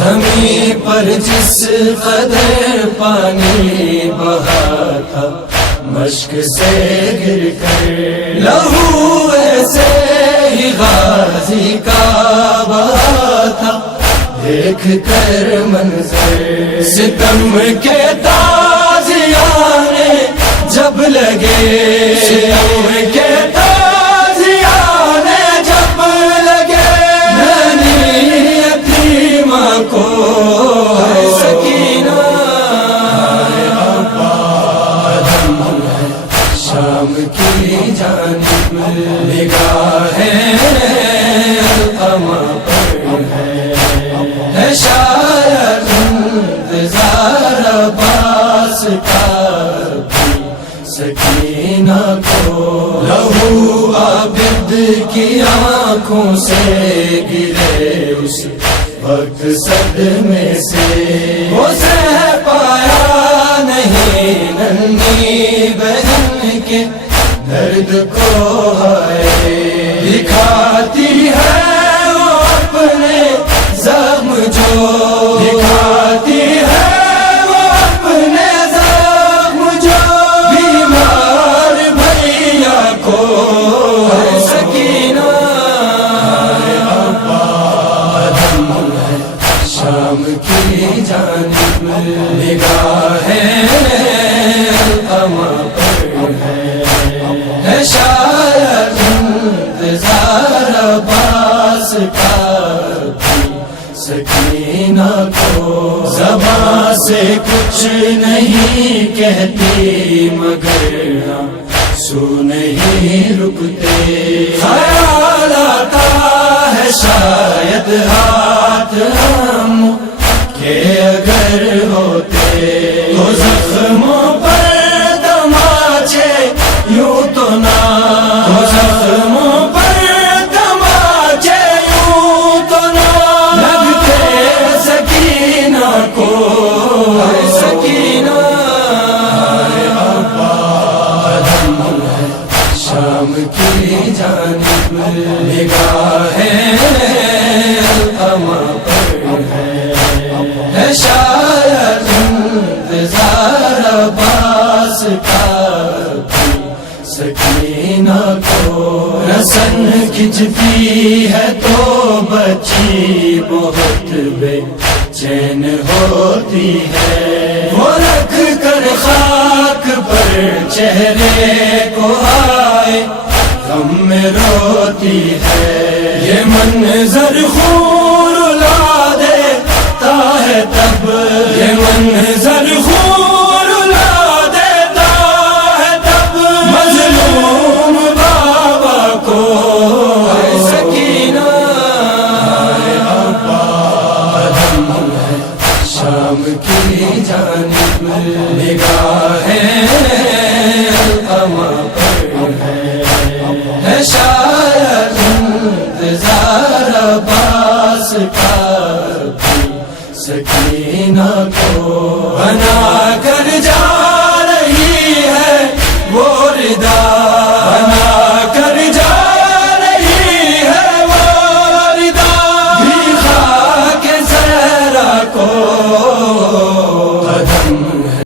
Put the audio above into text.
زمین پر جس قدر پانی بہا تھا مشک سے گر کر، لہو ایسے ہی غازی کا بہا تھا دیکھ کر منظر، ستم کے تازیانے جب لگے، ستم کے تازیانے جب لگے، نانی یتیمہ کو سکینہ شام کی جانب نگاہیں القمہ پر ہے شاید انتظار عباس کا بھی سکینہ کو، لہو عابد کی آنکھوں سے گرے اس وقت صدمے سے، وہ سہ پایا نہیں ننھی بہن کے درد کو، ہے دکھاتی ہے وہ اپنے زخم جو، دکھاتی ہے وہ اپنے زخم جو، بیمار بھیا کو سکینہ شام کی جانب نگاہیں القمہ پر ہے شاید انتظار عباس کا بھی سکینہ کو، زباں سے کچھ نہیں کہتی مگر آنسو نہیں رکتے، خیال آتا ہے شاید ہاتھ ہم کہ اگر ہوتے تو زخموں پر تماچے یوں تو نہ، تو زخموں پر تماچے یوں تو نہ لگتے، سکینہ کو سکینہ شام کی جانب نگاہیں القمہ پر ہے شاید انتظار عباس کا بھی سکینہ کو، رسن کھنچتی ہے تو بچی بہت بے چین ہوتی ہے، وہ رکھ کر خاک پر چہرے کو آئے غم میں روتی ہے، یہ منظر خون رلا دیتا ہے تب، یہ منظر خون رلا دیتا ہے تب، مظلوم بابا کو سکینہ شام کی جانب نگاہیں القمہ پر ہے شاید انتظار عباس کا بھی سکینہ